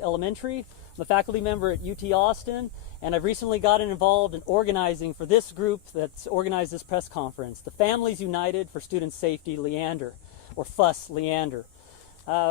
Elementary. I'm a faculty member at UT Austin, and I've recently gotten involved in organizing for this group that's organized this press conference, the Families United for Student Safety Leander, or FUS Leander.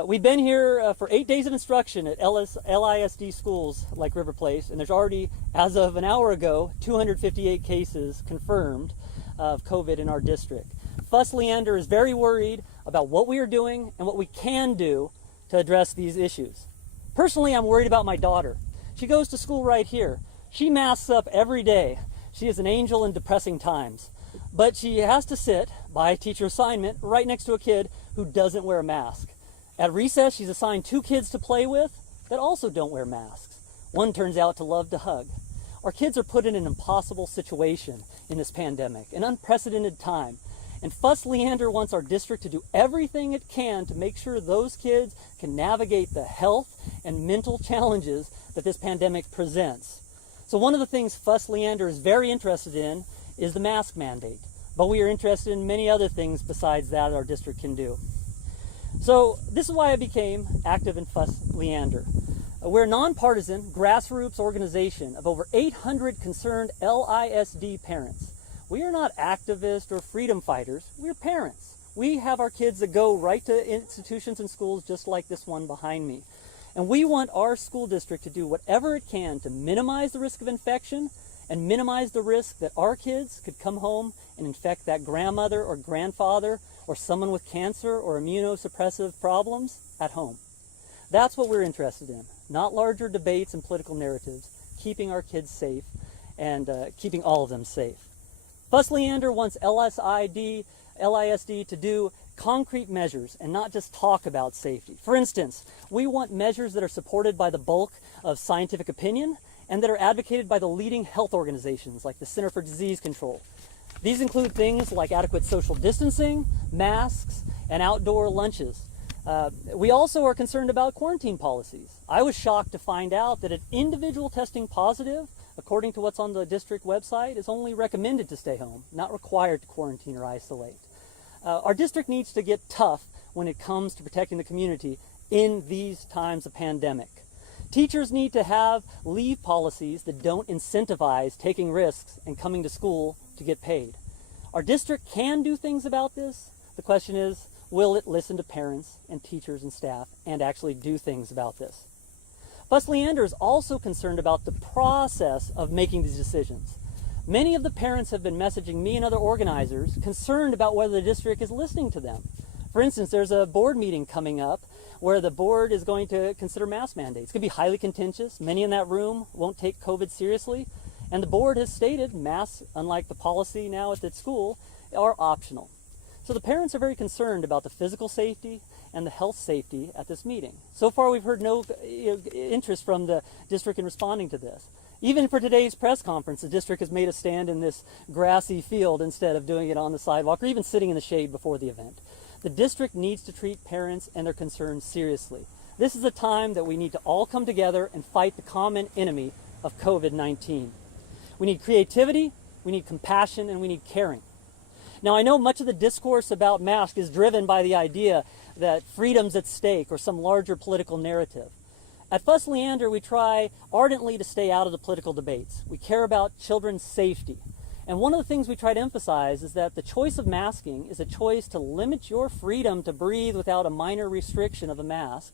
We've been here for 8 days of instruction at LISD schools like River Place, and there's already, as of an hour ago, 258 cases confirmed of COVID in our district. FUS Leander is very worried about what we are doing and what we can do to address these issues. Personally, I'm worried about my daughter. She goes to school right here. She masks up every day. She is an angel in depressing times. But she has to sit, by teacher assignment, right next to a kid who doesn't wear a mask. At recess, she's assigned 2 kids to play with that also don't wear masks. One turns out to love to hug. Our kids are put in an impossible situation in this pandemic, an unprecedented time. And FUS Leander wants our district to do everything it can to make sure those kids can navigate the health and mental challenges that this pandemic presents. So one of the things FUS Leander is very interested in is the mask mandate. But we are interested in many other things besides that our district can do. So this is why I became active in FUS Leander. We're a nonpartisan grassroots organization of over 800 concerned LISD parents. We are not activists or freedom fighters, we're parents. We have our kids that go right to institutions and schools just like this one behind me. And we want our school district to do whatever it can to minimize the risk of infection and minimize the risk that our kids could come home and infect that grandmother or grandfather or someone with cancer or immunosuppressive problems at home. That's what we're interested in, not larger debates and political narratives, keeping our kids safe and keeping all of them safe. FUS Leander wants LISD to do concrete measures and not just talk about safety. For instance, we want measures that are supported by the bulk of scientific opinion and that are advocated by the leading health organizations like the Center for Disease Control. These include things like adequate social distancing, masks, and outdoor lunches. We also are concerned about quarantine policies. I was shocked to find out that an individual testing positive, according to what's on the district website, is only recommended to stay home, not required to quarantine or isolate. Our district needs to get tough when it comes to protecting the community in these times of pandemic. Teachers need to have leave policies that don't incentivize taking risks and coming to school to get paid. Our district can do things about this. The question is, will it listen to parents and teachers and staff and actually do things about this? FUS Leander is also concerned about the process of making these decisions. Many of the parents have been messaging me and other organizers concerned about whether the district is listening to them. For instance, there's a board meeting coming up where the board is going to consider mask mandates. It's going to be highly contentious. Many in that room won't take COVID seriously. And the board has stated masks, unlike the policy now at the school, are optional. So the parents are very concerned about the physical safety and the health safety at this meeting. So far we've heard no interest from the district in responding to this. Even for today's press conference, the district has made a stand in this grassy field instead of doing it on the sidewalk or even sitting in the shade before the event. The district needs to treat parents and their concerns seriously. This is a time that we need to all come together and fight the common enemy of COVID-19. We need creativity, we need compassion, and we need caring. Now, I know much of the discourse about masks is driven by the idea that freedom's at stake or some larger political narrative. At FUS Leander, we try ardently to stay out of the political debates. We care about children's safety. And one of the things we try to emphasize is that the choice of masking is a choice to limit your freedom to breathe without a minor restriction of a mask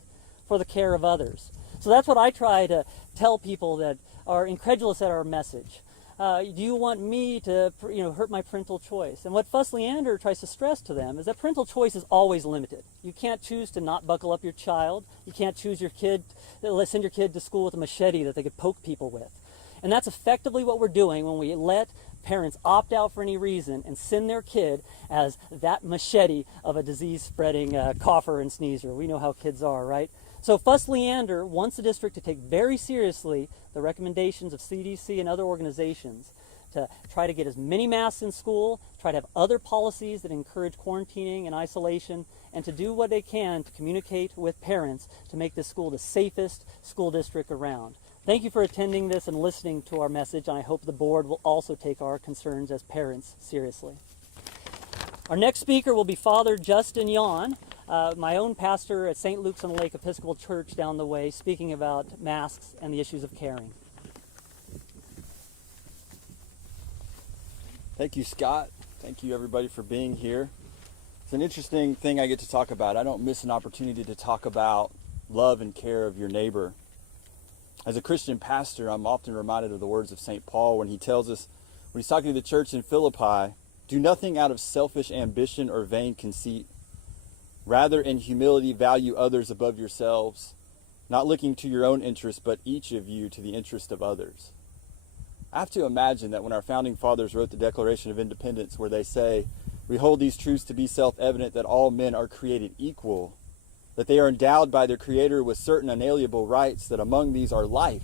for the care of others. So that's what I try to tell people that are incredulous at our message. Do you want me to hurt my parental choice? And what FUS Leander tries to stress to them is that parental choice is always limited. You can't choose to not buckle up your child. You can't choose send your kid to school with a machete that they could poke people with. And that's effectively what we're doing when we let parents opt out for any reason and send their kid as that machete of a disease-spreading cougher and sneezer. We know how kids are, right? So FUS Leander wants the district to take very seriously the recommendations of CDC and other organizations to try to get as many masks in school, try to have other policies that encourage quarantining and isolation, and to do what they can to communicate with parents to make this school the safest school district around. Thank you for attending this and listening to our message, and I hope the board will also take our concerns as parents seriously. Our next speaker will be Father Justin Yon. my own pastor at St. Luke's on the Lake Episcopal Church down the way, speaking about masks and the issues of caring. Thank you, Scott. Thank you, everybody, for being here. It's an interesting thing I get to talk about. I don't miss an opportunity to talk about love and care of your neighbor. As a Christian pastor, I'm often reminded of the words of St. Paul when he tells us, when he's talking to the church in Philippi, do nothing out of selfish ambition or vain conceit. Rather, in humility, value others above yourselves, not looking to your own interest, but each of you to the interest of others. I have to imagine that when our founding fathers wrote the Declaration of Independence, where they say, we hold these truths to be self-evident that all men are created equal, that they are endowed by their Creator with certain unalienable rights, that among these are life,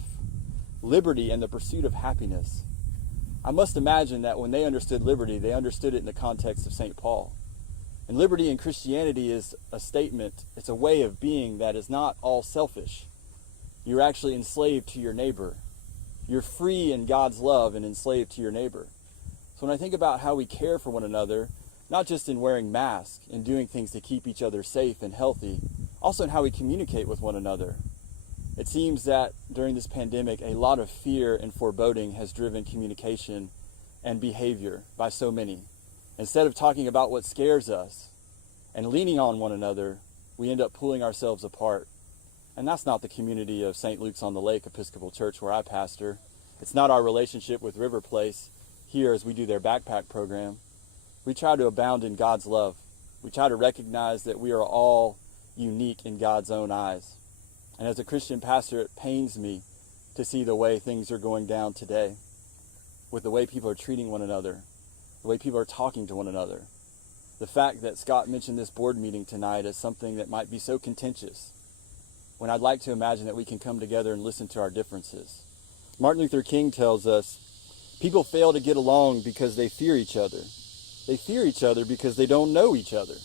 liberty, and the pursuit of happiness. I must imagine that when they understood liberty, they understood it in the context of St. Paul. And liberty in Christianity is a statement, it's a way of being that is not all selfish. You're actually enslaved to your neighbor. You're free in God's love and enslaved to your neighbor. So when I think about how we care for one another, not just in wearing masks and doing things to keep each other safe and healthy, also in how we communicate with one another. It seems that during this pandemic, a lot of fear and foreboding has driven communication and behavior by so many. Instead of talking about what scares us and leaning on one another, we end up pulling ourselves apart. And that's not the community of St. Luke's on the Lake Episcopal Church where I pastor. It's not our relationship with River Place here as we do their backpack program. We try to abound in God's love. We try to recognize that we are all unique in God's own eyes. And as a Christian pastor, it pains me to see the way things are going down today, with the way people are treating one another, the way people are talking to one another. The fact that Scott mentioned this board meeting tonight as something that might be so contentious, when I'd like to imagine that we can come together and listen to our differences. Martin Luther King tells us, people fail to get along because they fear each other. They fear each other because they don't know each other.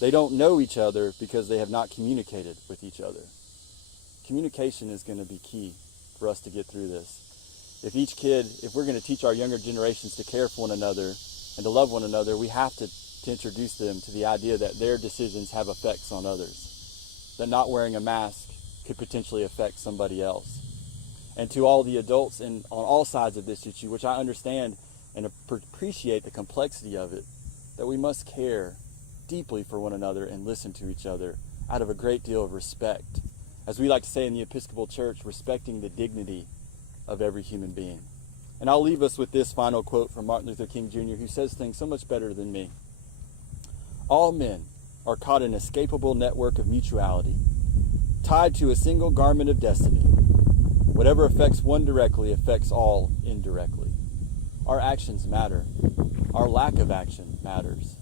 They don't know each other because they have not communicated with each other. Communication is going to be key for us to get through this. If we're going to teach our younger generations to care for one another and to love one another, we have to introduce them to the idea that their decisions have effects on others, that not wearing a mask could potentially affect somebody else. And to all the adults on all sides of this issue, which I understand and appreciate the complexity of it, that we must care deeply for one another and listen to each other out of a great deal of respect. As we like to say in the Episcopal Church, respecting the dignity of every human being. And I'll leave us with this final quote from Martin Luther King Jr., who says things so much better than me. All men are caught in an inescapable network of mutuality, tied to a single garment of destiny. Whatever affects one directly affects all indirectly. Our actions matter. Our lack of action matters.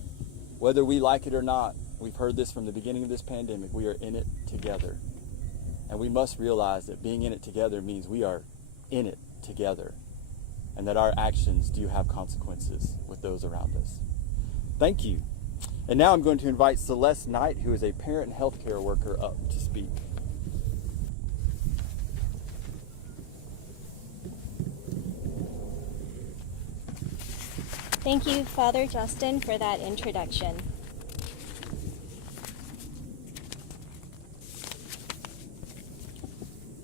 Whether we like it or not, we've heard this from the beginning of this pandemic, we are in it together. And we must realize that being in it together means we are in it together, and that our actions do have consequences with those around us. Thank you. And now I'm going to invite Celeste Knight, who is a parent and healthcare worker, up to speak. Thank you, Father Justin, for that introduction.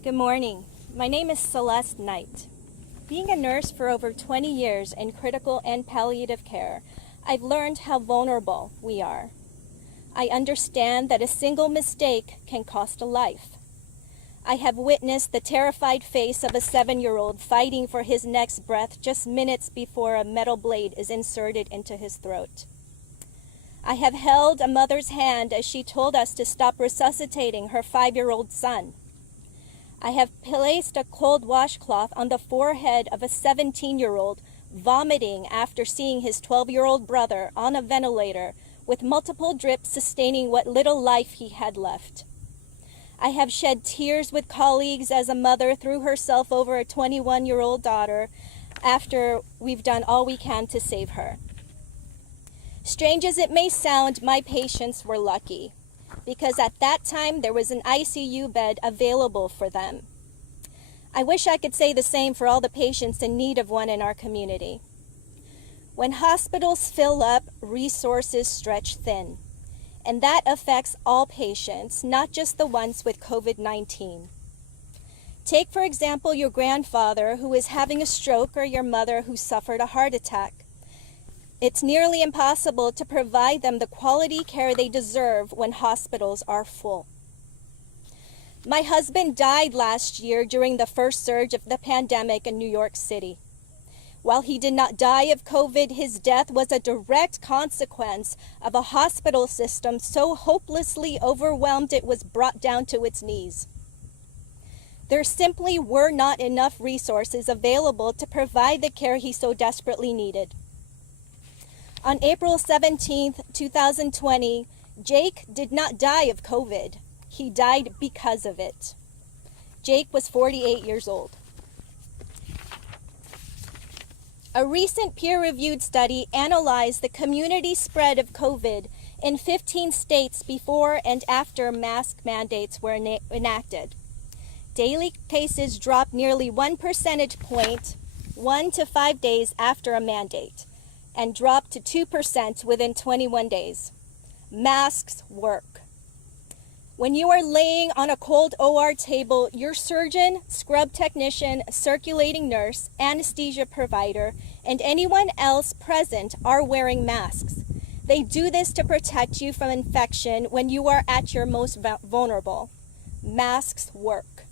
Good morning. My name is Celeste Knight. Being a nurse for over 20 years in critical and palliative care, I've learned how vulnerable we are. I understand that a single mistake can cost a life. I have witnessed the terrified face of a 7-year-old fighting for his next breath just minutes before a metal blade is inserted into his throat. I have held a mother's hand as she told us to stop resuscitating her 5-year-old son. I have placed a cold washcloth on the forehead of a 17-year-old vomiting after seeing his 12-year-old brother on a ventilator with multiple drips sustaining what little life he had left. I have shed tears with colleagues as a mother threw herself over a 21-year-old daughter after we've done all we can to save her. Strange as it may sound, my patients were lucky, because at that time there was an ICU bed available for them. I wish I could say the same for all the patients in need of one in our community. When hospitals fill up, resources stretch thin, and that affects all patients, not just the ones with COVID-19. Take, for example, your grandfather who is having a stroke or your mother who suffered a heart attack. It's nearly impossible to provide them the quality care they deserve when hospitals are full. My husband died last year during the first surge of the pandemic in New York City. While he did not die of COVID, his death was a direct consequence of a hospital system so hopelessly overwhelmed it was brought down to its knees. There simply were not enough resources available to provide the care he so desperately needed. On April 17, 2020, Jake did not die of COVID. He died because of it. Jake was 48 years old. A recent peer-reviewed study analyzed the community spread of COVID in 15 states before and after mask mandates were enacted. Daily cases dropped nearly 1 percentage point 1 to 5 days after a mandate and dropped to 2% within 21 days. Masks work. When you are laying on a cold OR table, your surgeon, scrub technician, circulating nurse, anesthesia provider, and anyone else present are wearing masks. They do this to protect you from infection when you are at your most vulnerable. Masks work.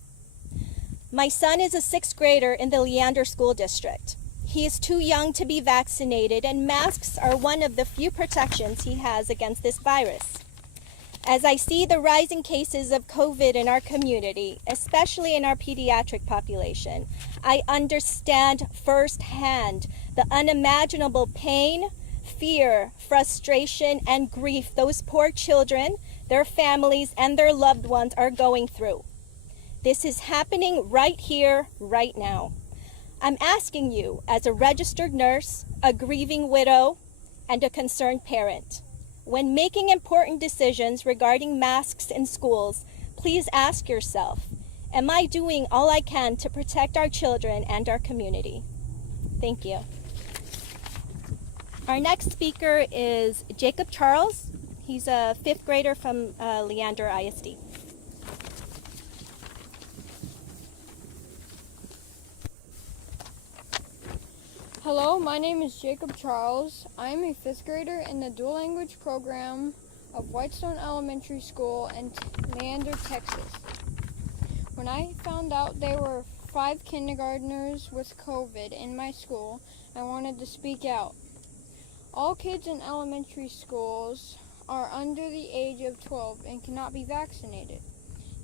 My son is a 6th grader in the Leander School District. He is too young to be vaccinated, and masks are one of the few protections he has against this virus. As I see the rising cases of COVID in our community, especially in our pediatric population, I understand firsthand the unimaginable pain, fear, frustration, and grief those poor children, their families, and their loved ones are going through. This is happening right here, right now. I'm asking you, as a registered nurse, a grieving widow, and a concerned parent, when making important decisions regarding masks in schools, please ask yourself, am I doing all I can to protect our children and our community? Thank you. Our next speaker is Jacob Charles. He's a 5th grader from Leander ISD. Hello, my name is Jacob Charles. I am a 5th grader in the dual language program of Whitestone Elementary School in Leander, Texas. When I found out there were 5 kindergartners with COVID in my school, I wanted to speak out. All kids in elementary schools are under the age of 12 and cannot be vaccinated.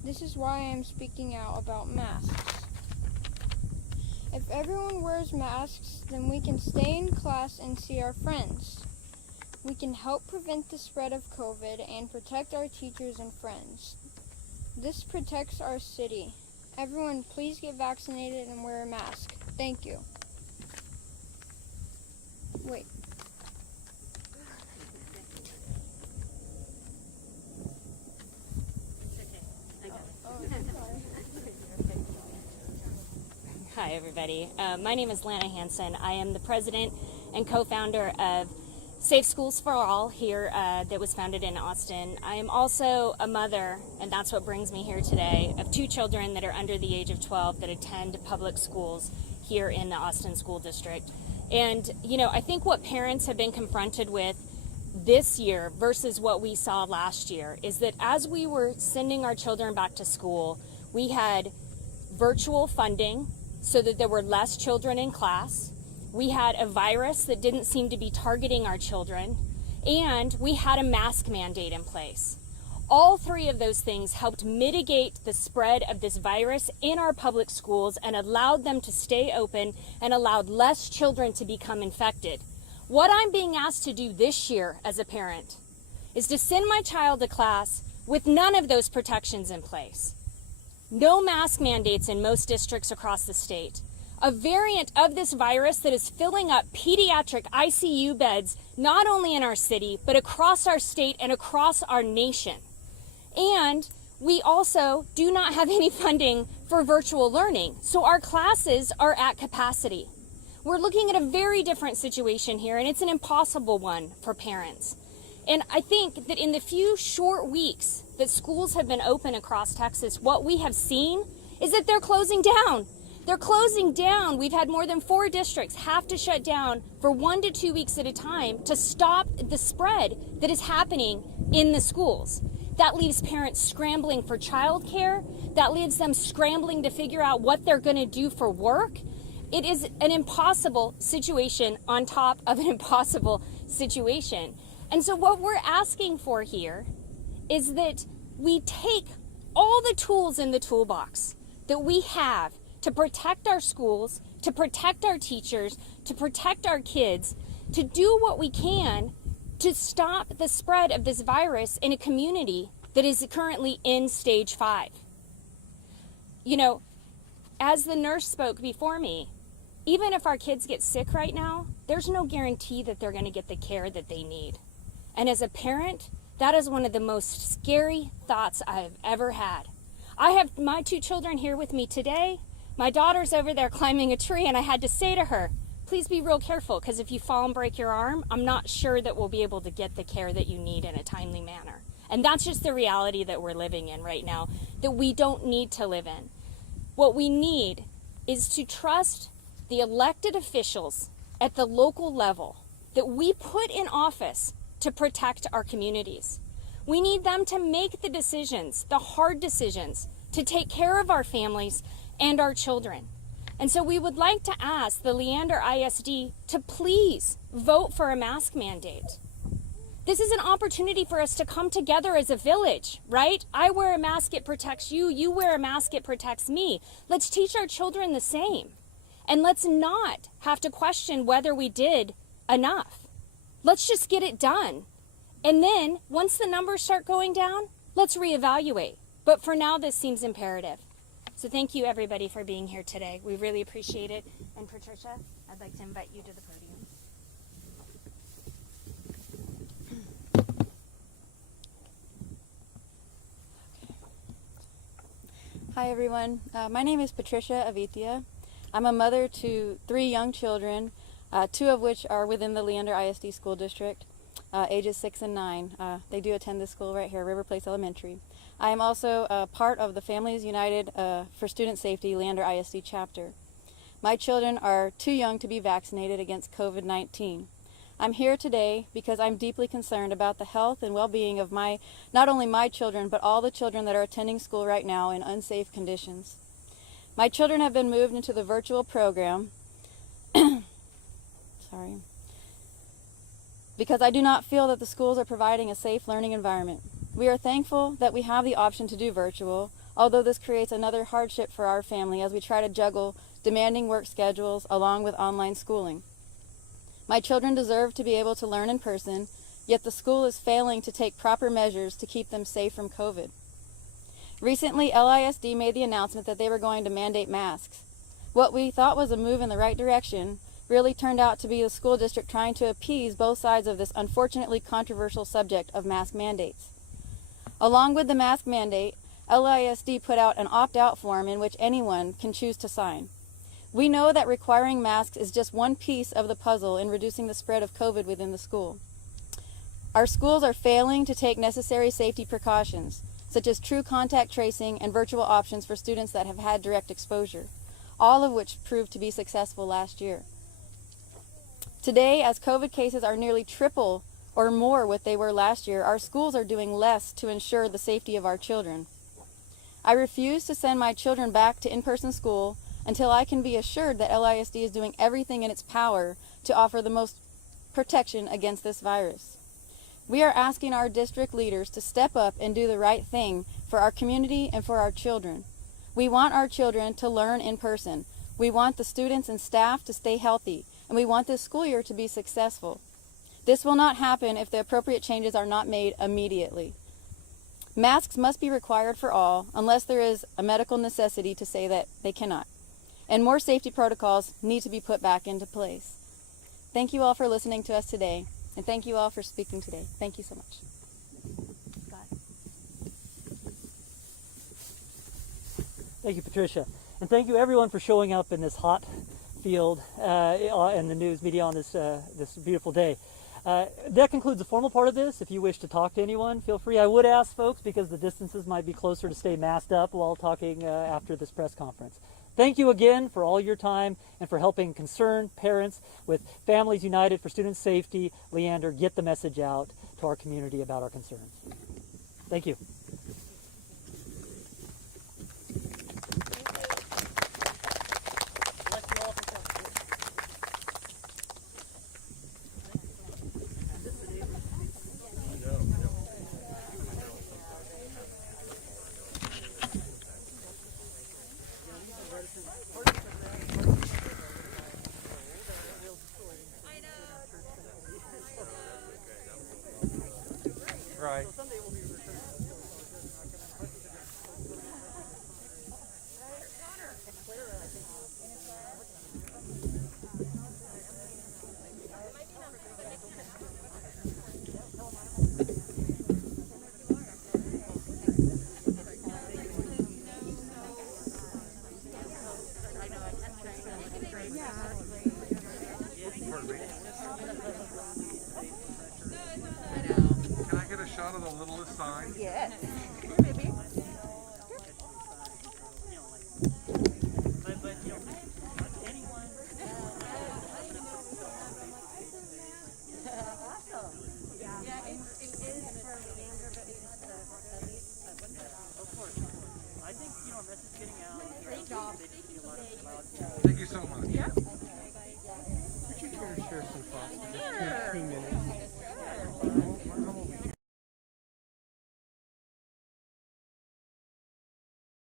This is why I am speaking out about masks. If everyone wears masks, then we can stay in class and see our friends. We can help prevent the spread of COVID and protect our teachers and friends. This protects our city. Everyone, please get vaccinated and wear a mask. Thank you. Wait. Hi, everybody. My name is Lana Hansen. I am the president and co-founder of Safe Schools for All here that was founded in Austin. I am also a mother, and that's what brings me here today, of 2 children that are under the age of 12 that attend public schools here in the Austin School District. And, you know, I think what parents have been confronted with this year versus what we saw last year is that as we were sending our children back to school, we had virtual funding so that there were less children in class. We had a virus that didn't seem to be targeting our children, and we had a mask mandate in place. All 3 of those things helped mitigate the spread of this virus in our public schools and allowed them to stay open and allowed less children to become infected. What I'm being asked to do this year as a parent is to send my child to class with none of those protections in place. No mask mandates in most districts across the state. A variant of this virus that is filling up pediatric ICU beds, not only in our city, but across our state and across our nation. And we also do not have any funding for virtual learning, so our classes are at capacity. We're looking at a very different situation here, and it's an impossible one for parents. And I think that in the few short weeks that schools have been open across Texas, what we have seen is that they're closing down. They're closing down. We've had more than 4 districts have to shut down for 1 to 2 weeks at a time to stop the spread that is happening in the schools. That leaves parents scrambling for childcare. That leaves them scrambling to figure out what they're going to do for work. It is an impossible situation on top of an impossible situation. And so what we're asking for here is that we take all the tools in the toolbox that we have to protect our schools, to protect our teachers, to protect our kids, to do what we can to stop the spread of this virus in a community that is currently in stage 5. You know, as the nurse spoke before me, even if our kids get sick right now, there's no guarantee that they're going to get the care that they need. And as a parent, that is one of the most scary thoughts I've ever had. I have my 2 children here with me today. My daughter's over there climbing a tree, and I had to say to her, please be real careful, because if you fall and break your arm, I'm not sure that we'll be able to get the care that you need in a timely manner. And that's just the reality that we're living in right now, that we don't need to live in. What we need is to trust the elected officials at the local level that we put in office to protect our communities. We need them to make the decisions, the hard decisions, to take care of our families and our children. And so we would like to ask the Leander ISD to please vote for a mask mandate. This is an opportunity for us to come together as a village, right? I wear a mask, it protects you. You wear a mask, it protects me. Let's teach our children the same. And let's not have to question whether we did enough. Let's just get it done. And then once the numbers start going down, let's reevaluate. But for now, this seems imperative. So thank you, everybody, for being here today. We really appreciate it. And Patricia, I'd like to invite you to the podium. Hi, everyone. My name is Patricia Avithia. I'm a mother to 3 young children, 2 of which are within the Leander ISD school district, ages 6 and 9. They do attend this school right here, River Place Elementary. I am also part of the Families United for Student Safety Leander ISD chapter. My children are too young to be vaccinated against COVID-19. I'm here today because I'm deeply concerned about the health and well-being of not only my children, but all the children that are attending school right now in unsafe conditions. My children have been moved into the virtual program because I do not feel that the schools are providing a safe learning environment. We are thankful that we have the option to do virtual, although this creates another hardship for our family as we try to juggle demanding work schedules along with online schooling. My children deserve to be able to learn in person, yet the school is failing to take proper measures to keep them safe from COVID. Recently, LISD made the announcement that they were going to mandate masks. What we thought was a move in the right direction really turned out to be the school district trying to appease both sides of this unfortunately controversial subject of mask mandates. Along with the mask mandate, LISD put out an opt-out form in which anyone can choose to sign. We know that requiring masks is just one piece of the puzzle in reducing the spread of COVID within the school. Our schools are failing to take necessary safety precautions, such as true contact tracing and virtual options for students that have had direct exposure, all of which proved to be successful last year. Today, as COVID cases are nearly triple or more what they were last year, our schools are doing less to ensure the safety of our children. I refuse to send my children back to in-person school until I can be assured that LISD is doing everything in its power to offer the most protection against this virus. We are asking our district leaders to step up and do the right thing for our community and for our children. We want our children to learn in person. We want the students and staff to stay healthy, and we want this school year to be successful. This will not happen if the appropriate changes are not made immediately. Masks must be required for all unless there is a medical necessity to say that they cannot. And more safety protocols need to be put back into place. Thank you all for listening to us today, and thank you all for speaking today. Thank you so much. Thank you, Patricia. And thank you, everyone, for showing up in this hot field and the news media on this beautiful day. That concludes the formal part of this. If you wish to talk to anyone, feel free. I would ask folks, because the distances might be closer, to stay masked up while talking after this press conference. Thank you again for all your time and for helping concerned parents with Families United for Student Safety, Leander, get the message out to our community about our concerns. Thank you. Right. Can I get a shot of the littlest sign? Yes.